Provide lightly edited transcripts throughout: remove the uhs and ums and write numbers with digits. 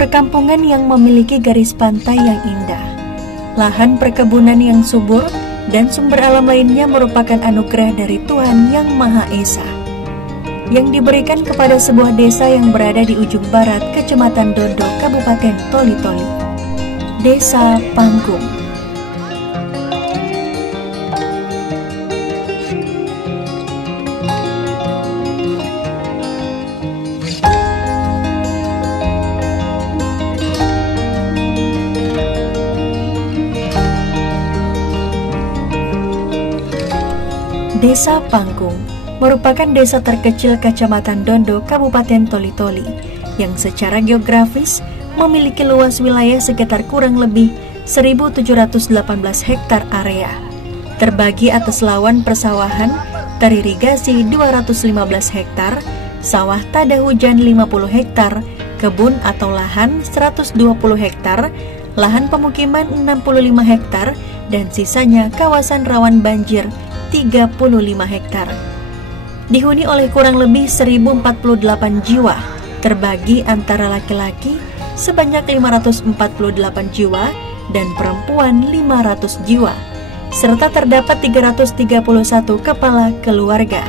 perkampungan yang memiliki garis pantai yang indah, lahan perkebunan yang subur, dan sumber alam lainnya merupakan anugerah dari Tuhan Yang Maha Esa yang diberikan kepada sebuah desa yang berada di ujung barat Kecamatan Dondo, Kabupaten Toli-Toli. Desa Pangkung. Desa Pangkung merupakan desa terkecil Kecamatan Dondo, Kabupaten Toli-Toli, yang secara geografis memiliki luas wilayah sekitar kurang lebih 1.718 hektar area, terbagi atas lawan persawahan teririgasi 215 hektar, sawah tada hujan 50 hektar, kebun atau lahan 120 hektar, lahan pemukiman 65 hektar, dan sisanya kawasan rawan banjir 35 hektar. Dihuni oleh kurang lebih 1.048 jiwa, terbagi antara laki-laki sebanyak 548 jiwa dan perempuan 500 jiwa, serta terdapat 331 kepala keluarga.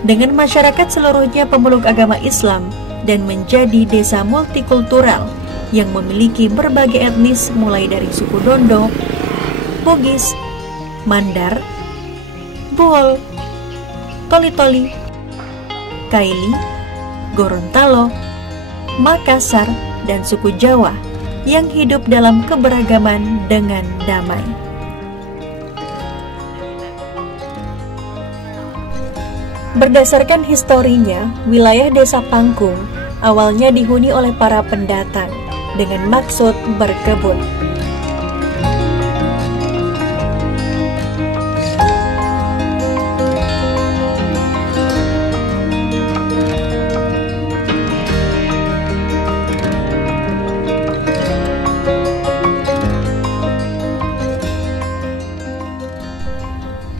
Dengan masyarakat seluruhnya pemeluk agama Islam dan menjadi desa multikultural yang memiliki berbagai etnis mulai dari suku Dondo, Bugis, Mandar, Buol, Toli-Toli, Kaili, Gorontalo, Makassar, dan suku Jawa yang hidup dalam keberagaman dengan damai. Berdasarkan historinya, wilayah Desa Pangkung awalnya dihuni oleh para pendatang dengan maksud berkebun.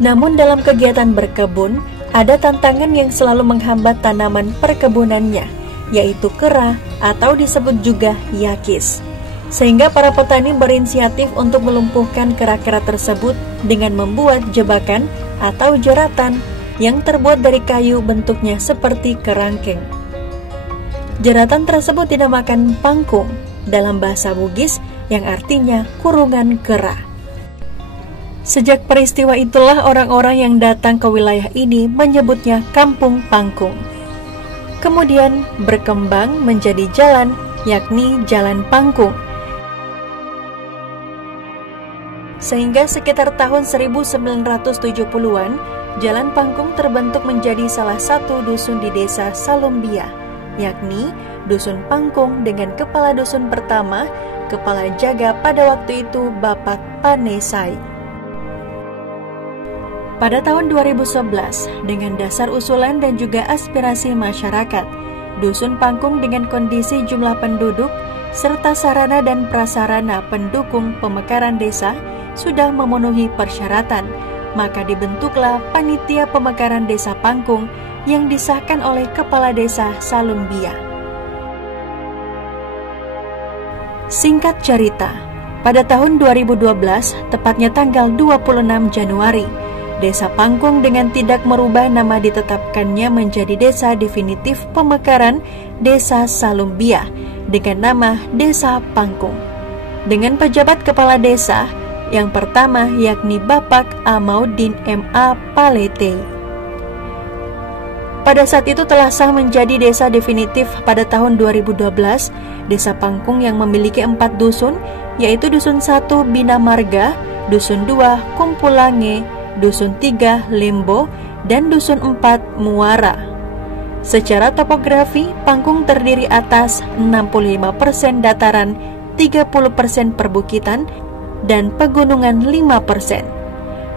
Namun dalam kegiatan berkebun, ada tantangan yang selalu menghambat tanaman perkebunannya, yaitu kera atau disebut juga yakis. Sehingga para petani berinisiatif untuk melumpuhkan kera-kera tersebut dengan membuat jebakan atau jeratan yang terbuat dari kayu bentuknya seperti kerangkeng. Jeratan tersebut dinamakan pangkung dalam bahasa Bugis yang artinya kurungan kera. Sejak peristiwa itulah orang-orang yang datang ke wilayah ini menyebutnya Kampung Pangkung. Kemudian berkembang menjadi jalan, yakni Jalan Pangkung. Sehingga sekitar tahun 1970-an, Jalan Pangkung terbentuk menjadi salah satu dusun di desa Salumbia, yakni Dusun Pangkung dengan kepala dusun pertama, kepala jaga pada waktu itu Bapak Panesai. Pada tahun 2011, dengan dasar usulan dan juga aspirasi masyarakat, Dusun Pangkung dengan kondisi jumlah penduduk serta sarana dan prasarana pendukung pemekaran desa sudah memenuhi persyaratan, maka dibentuklah Panitia Pemekaran Desa Pangkung yang disahkan oleh Kepala Desa Salumbia. Singkat cerita, pada tahun 2012, tepatnya tanggal 26 Januari, Desa Pangkung dengan tidak merubah nama ditetapkannya menjadi Desa Definitif Pemekaran Desa Salumbia dengan nama Desa Pangkung. Dengan pejabat kepala desa yang pertama yakni Bapak Amaudin M.A. Paletei. Pada saat itu telah sah menjadi desa definitif pada tahun 2012, Desa Pangkung yang memiliki 4 dusun, yaitu Dusun 1 Bina Marga, Dusun 2 Kumpulange, Dusun 3 Lembo, dan Dusun 4 Muara. Secara topografi, Pangkung terdiri atas 65% dataran, 30% perbukitan, dan pegunungan 5%,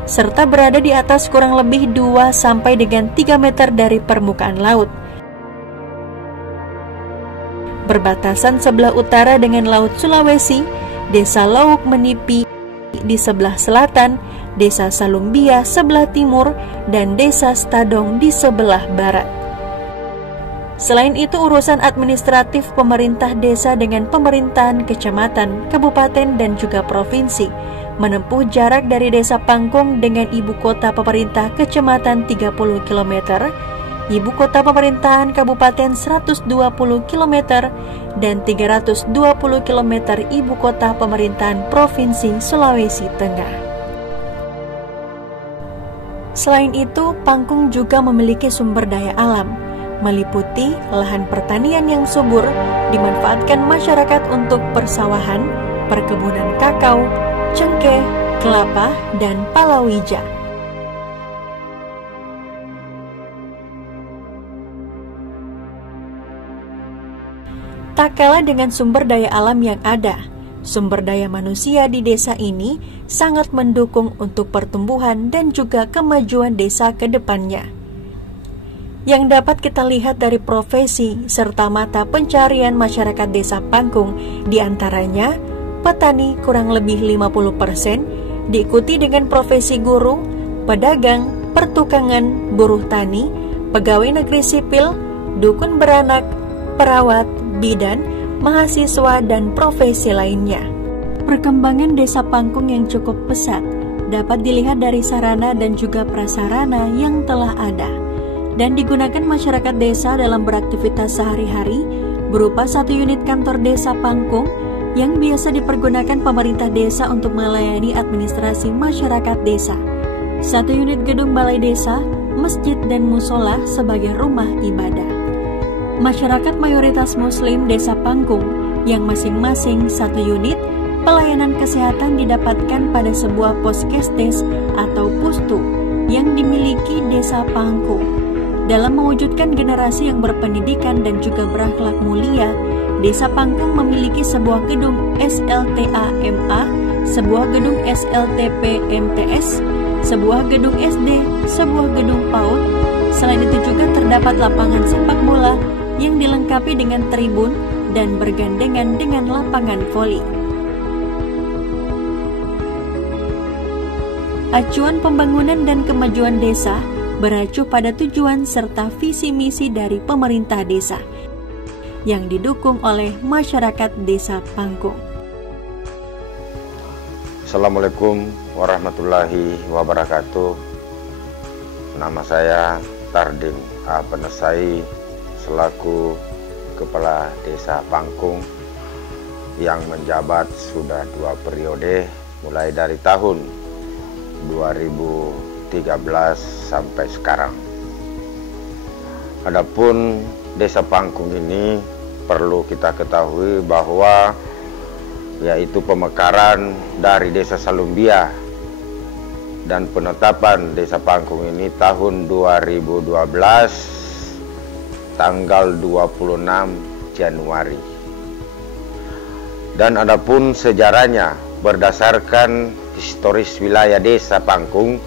serta berada di atas kurang lebih 2 sampai dengan 3 meter dari permukaan laut. Berbatasan sebelah utara dengan Laut Sulawesi, Desa Lauk Menipi di sebelah selatan, Desa Salumbia sebelah timur, dan Desa Stadong di sebelah barat. Selain itu, urusan administratif pemerintah desa dengan pemerintahan kecamatan, kabupaten, dan juga provinsi menempuh jarak dari Desa Pangkung dengan ibu kota pemerintah kecamatan 30 km, ibu kota pemerintahan kabupaten 120 km, dan 320 km ibu kota pemerintahan provinsi Sulawesi Tengah. Selain itu, Pangkung juga memiliki sumber daya alam, meliputi lahan pertanian yang subur, dimanfaatkan masyarakat untuk persawahan, perkebunan kakao, cengkeh, kelapa, dan palawija. Tak kalah dengan sumber daya alam yang ada, sumber daya manusia di desa ini sangat mendukung untuk pertumbuhan dan juga kemajuan desa ke depannya. Yang dapat kita lihat dari profesi serta mata pencarian masyarakat Desa Pangkung, diantaranya petani kurang lebih 50%, diikuti dengan profesi guru, pedagang, pertukangan, buruh tani, pegawai negeri sipil, dukun beranak, perawat, bidan, mahasiswa, dan profesi lainnya. Perkembangan Desa Pangkung yang cukup pesat dapat dilihat dari sarana dan juga prasarana yang telah ada dan digunakan masyarakat desa dalam beraktivitas sehari-hari, berupa 1 unit kantor Desa Pangkung yang biasa dipergunakan pemerintah desa untuk melayani administrasi masyarakat desa, 1 unit gedung balai desa, masjid, dan musola sebagai rumah ibadah. Masyarakat mayoritas Muslim Desa Pangkung yang masing-masing 1 unit, pelayanan kesehatan didapatkan pada sebuah poskesdes atau pustu yang dimiliki Desa Pangkung. Dalam mewujudkan generasi yang berpendidikan dan juga berakhlak mulia, Desa Pangkung memiliki sebuah gedung SLTA-MA, sebuah gedung SLTP MTS, sebuah gedung SD, sebuah gedung PAUD. Selain itu juga terdapat lapangan sepak bola yang dilengkapi dengan tribun dan bergandengan dengan lapangan voli. Acuan pembangunan dan kemajuan desa beracu pada tujuan serta visi misi dari pemerintah desa yang didukung oleh masyarakat Desa Pangkung. Assalamualaikum warahmatullahi wabarakatuh. Nama saya Tardim A. Penesai selaku Kepala Desa Pangkung yang menjabat sudah 2 periode mulai dari tahun 2013 sampai sekarang. Adapun Desa Pangkung ini perlu kita ketahui bahwa yaitu pemekaran dari Desa Salumbia dan penetapan Desa Pangkung ini tahun 2012 tanggal 26 Januari. Dan adapun sejarahnya berdasarkan historis wilayah Desa Pangkung,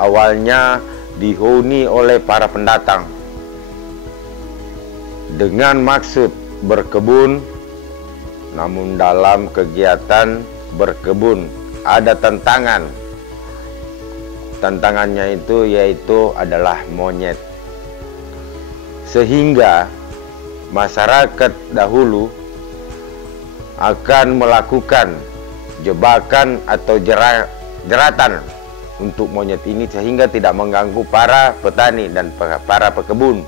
awalnya dihuni oleh para pendatang dengan maksud berkebun, namun dalam kegiatan berkebun ada tantangan. Tantangannya itu yaitu adalah monyet, sehingga masyarakat dahulu akan melakukan jebakan atau jeratan untuk monyet ini sehingga tidak mengganggu para petani dan para pekebun.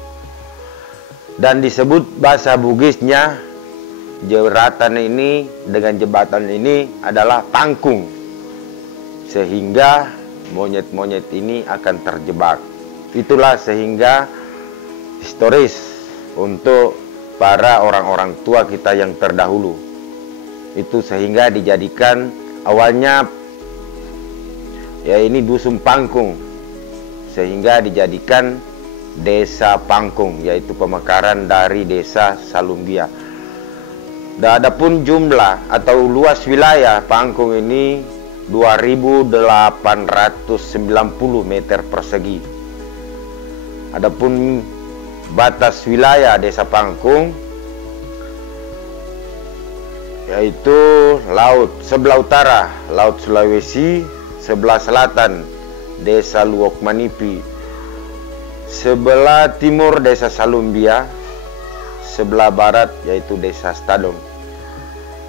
Dan disebut bahasa Bugisnya, jeratan ini dengan jembatan ini adalah pangkung, sehingga monyet-monyet ini akan terjebak. Itulah sehingga historis untuk para orang-orang tua kita yang terdahulu. Itu sehingga dijadikan awalnya ya ini dusun Pangkung, sehingga dijadikan Desa Pangkung, yaitu pemekaran dari Desa Salumbia. Dan adapun jumlah atau luas wilayah Pangkung ini 2.890 meter persegi. Adapun batas wilayah Desa Pangkung yaitu laut sebelah utara Laut Sulawesi, sebelah selatan Desa Luok Manipi, sebelah timur Desa Salumbia, sebelah barat yaitu Desa Stadong.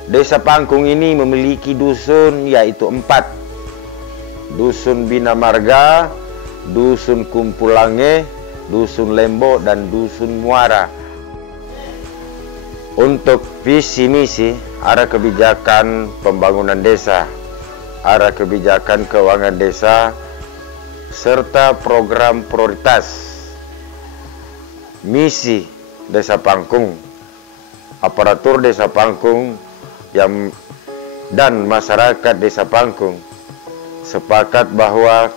Desa Pangkung ini memiliki dusun yaitu 4. Dusun Bina Marga, Dusun Kumpulange, Dusun Lembo, dan Dusun Muara. Untuk visi misi, arah kebijakan pembangunan desa, arah kebijakan keuangan desa, serta program prioritas. Misi Desa Pangkung, aparatur Desa Pangkung dan masyarakat Desa Pangkung sepakat bahwa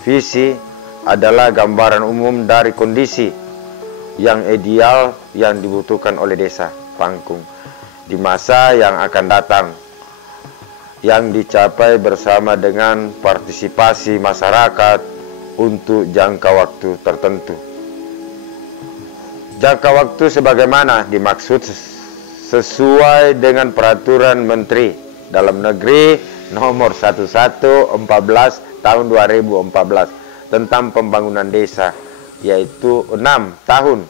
visi adalah gambaran umum dari kondisi yang ideal yang dibutuhkan oleh Desa Pangkung di masa yang akan datang, yang dicapai bersama dengan partisipasi masyarakat untuk jangka waktu tertentu. Jangka waktu sebagaimana dimaksud sesuai dengan Peraturan Menteri Dalam Negeri Nomor 1114 Tahun 2014 tentang pembangunan desa, yaitu 6 tahun.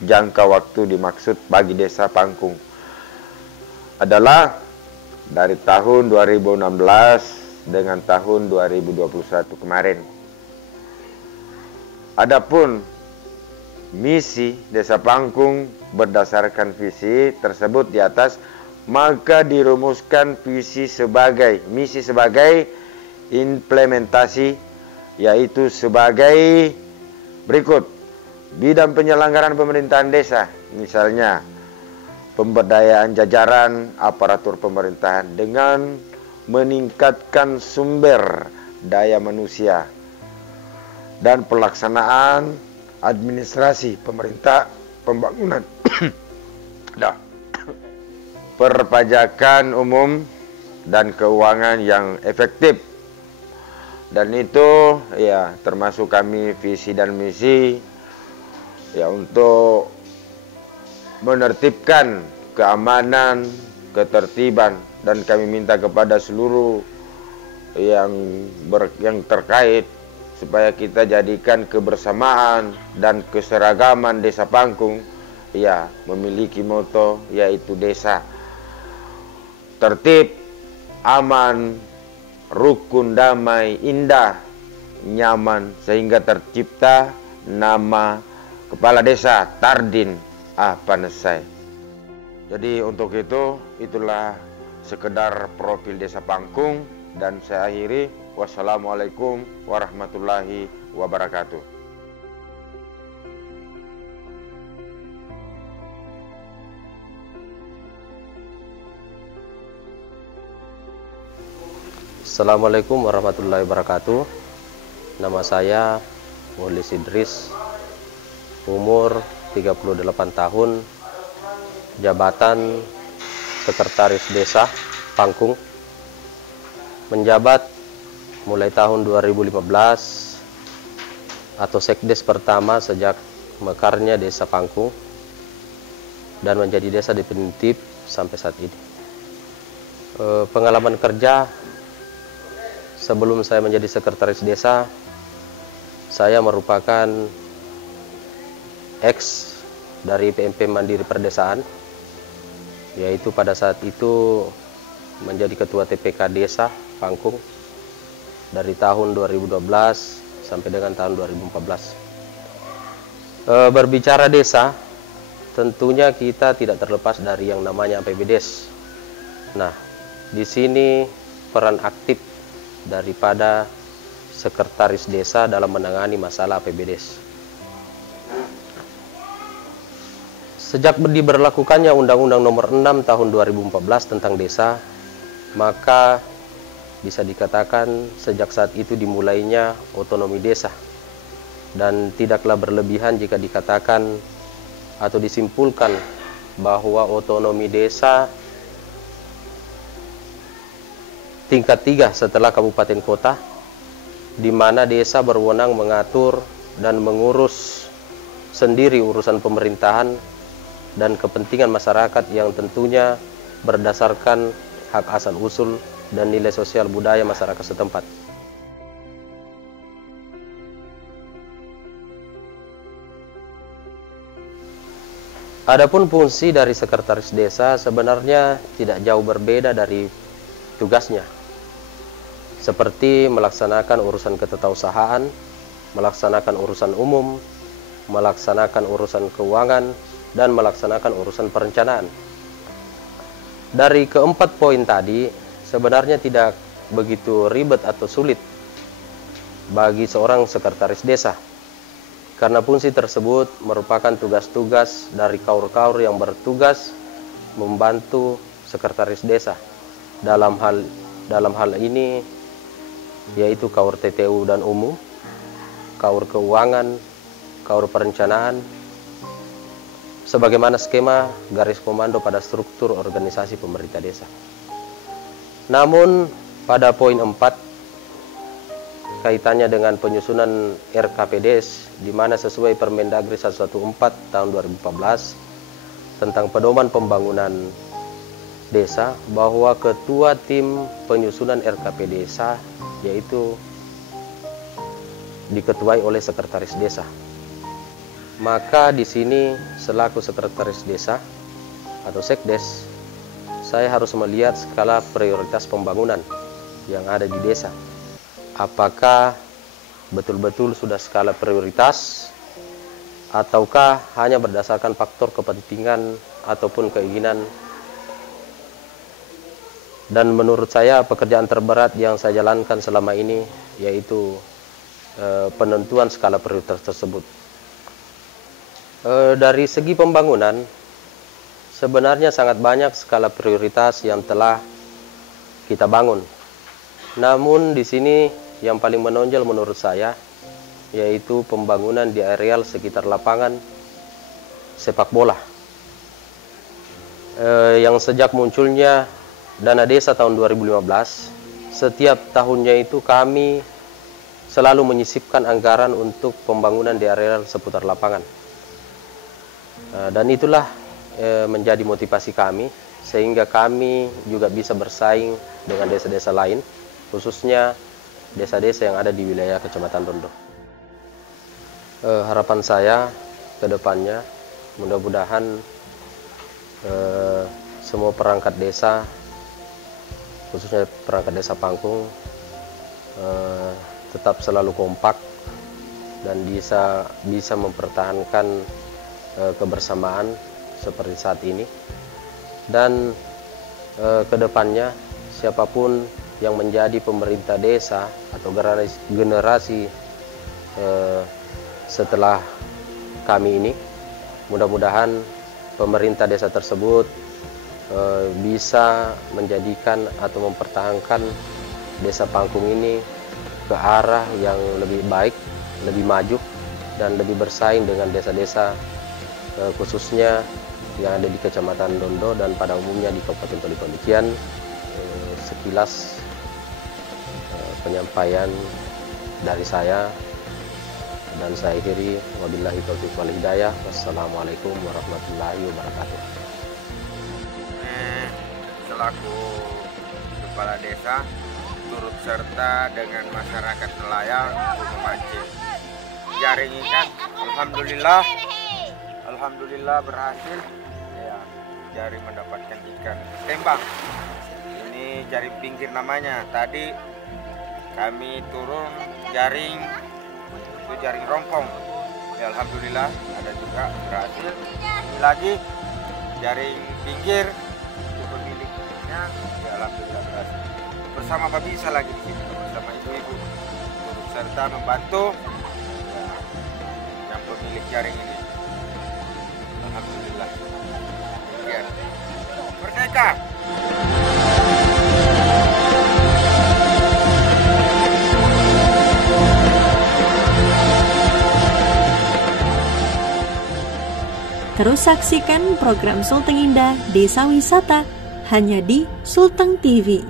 Jangka waktu dimaksud bagi Desa Pangkung adalah dari tahun 2016 dengan tahun 2021 kemarin. Adapun misi Desa Pangkung berdasarkan visi tersebut di atas, maka dirumuskan misi sebagai implementasi, yaitu sebagai berikut. Bidang penyelenggaraan pemerintahan desa, misalnya pemberdayaan jajaran aparatur pemerintahan dengan meningkatkan sumber daya manusia dan pelaksanaan administrasi pemerintah pembangunan, perpajakan umum dan keuangan yang efektif. Dan itu ya termasuk kami visi dan misi ya untuk menertibkan keamanan, ketertiban, dan kami minta kepada seluruh yang terkait supaya kita jadikan kebersamaan dan keseragaman Desa Pangkung ya memiliki moto yaitu desa tertib, aman, rukun, damai, indah, nyaman, sehingga tercipta nama Kepala Desa Tardin Panesai. Jadi untuk itulah sekedar profil Desa Pangkung, dan saya akhiri. Wassalamualaikum warahmatullahi wabarakatuh. Assalamualaikum warahmatullahi wabarakatuh. Nama saya Mulis Idris, umur 38 tahun, jabatan Sekretaris Desa Pangkung, menjabat mulai tahun 2015 atau Sekdes pertama sejak mekarnya Desa Pangkung dan menjadi desa definitif sampai saat ini. Pengalaman kerja sebelum saya menjadi sekretaris desa, saya merupakan ex dari PMP Mandiri Perdesaan, yaitu pada saat itu menjadi ketua TPK Desa Pangkung dari tahun 2012 sampai dengan tahun 2014. Berbicara desa, tentunya kita tidak terlepas dari yang namanya APBDes. Nah, di sini peran aktif daripada sekretaris desa dalam menangani masalah APBDes. Sejak diberlakukannya Undang-Undang Nomor 6 Tahun 2014 tentang desa, maka bisa dikatakan sejak saat itu dimulainya otonomi desa, dan tidaklah berlebihan jika dikatakan atau disimpulkan bahwa otonomi desa tingkat 3 setelah kabupaten kota, di mana desa berwenang mengatur dan mengurus sendiri urusan pemerintahan dan kepentingan masyarakat yang tentunya berdasarkan hak asal-usul dan nilai sosial budaya masyarakat setempat. Adapun fungsi dari sekretaris desa sebenarnya tidak jauh berbeda dari tugasnya, seperti melaksanakan urusan ketetausahaan, melaksanakan urusan umum, melaksanakan urusan keuangan, dan melaksanakan urusan perencanaan. Dari keempat poin tadi, sebenarnya tidak begitu ribet atau sulit bagi seorang sekretaris desa, karena fungsi tersebut merupakan tugas-tugas dari kaur-kaur yang bertugas membantu sekretaris desa dalam hal ini yaitu kaur TTU dan umum, kaur keuangan, kaur perencanaan, sebagaimana skema garis komando pada struktur organisasi pemerintah desa. Namun pada poin 4 kaitannya dengan penyusunan RKPDes, di mana sesuai Permendagri 114 tahun 2014 tentang pedoman pembangunan desa, bahwa ketua tim penyusunan RKP desa yaitu diketuai oleh sekretaris desa. Maka di sini selaku sekretaris desa atau sekdes, saya harus melihat skala prioritas pembangunan yang ada di desa. Apakah betul-betul sudah skala prioritas, ataukah hanya berdasarkan faktor kepentingan ataupun keinginan. Dan menurut saya pekerjaan terberat yang saya jalankan selama ini yaitu penentuan skala prioritas tersebut. Dari segi pembangunan, sebenarnya sangat banyak skala prioritas yang telah kita bangun. Namun di sini yang paling menonjol menurut saya yaitu pembangunan di areal sekitar lapangan sepak bola. Yang sejak munculnya dana desa tahun 2015, setiap tahunnya itu kami selalu menyisipkan anggaran untuk pembangunan di areal seputar lapangan. Dan itulah menjadi motivasi kami, sehingga kami juga bisa bersaing dengan desa-desa lain, khususnya desa-desa yang ada di wilayah Kecamatan Dondo. Harapan saya ke depannya, mudah-mudahan semua perangkat desa, khususnya perangkat desa Pangkung, tetap selalu kompak dan bisa mempertahankan kebersamaan seperti saat ini. Dan ke depannya siapapun yang menjadi pemerintah desa atau generasi setelah kami ini, mudah-mudahan pemerintah desa tersebut bisa menjadikan atau mempertahankan desa Pangkung ini ke arah yang lebih baik, lebih maju, dan lebih bersaing dengan desa-desa khususnya yang ada di Kecamatan Dondo dan pada umumnya di Kabupaten Toliko. Demikian sekilas penyampaian dari saya, dan saya akhiri wabillahi taufiq wal hidayah. Wassalamualaikum warahmatullahi wabarakatuh. Selaku kepala desa turut serta dengan masyarakat nelayan untuk memancing jaring ikan. Alhamdulillah berhasil ya, jaring mendapatkan ikan tembang. Ini jaring pinggir namanya. Tadi kami turun jaring itu jaring rompong ya, alhamdulillah ada juga berhasil. Ini lagi jaring pinggir itu pemiliknya ya, alhamdulillah berhasil. Bersama babisa lagi di sini, bersama ibu-ibu turut serta membantu ya, yang pemilik jaring ini. Alhamdulillah. Ya. Merdeka. Terus saksikan program Sulteng Indah Desa Wisata hanya di Sulteng TV.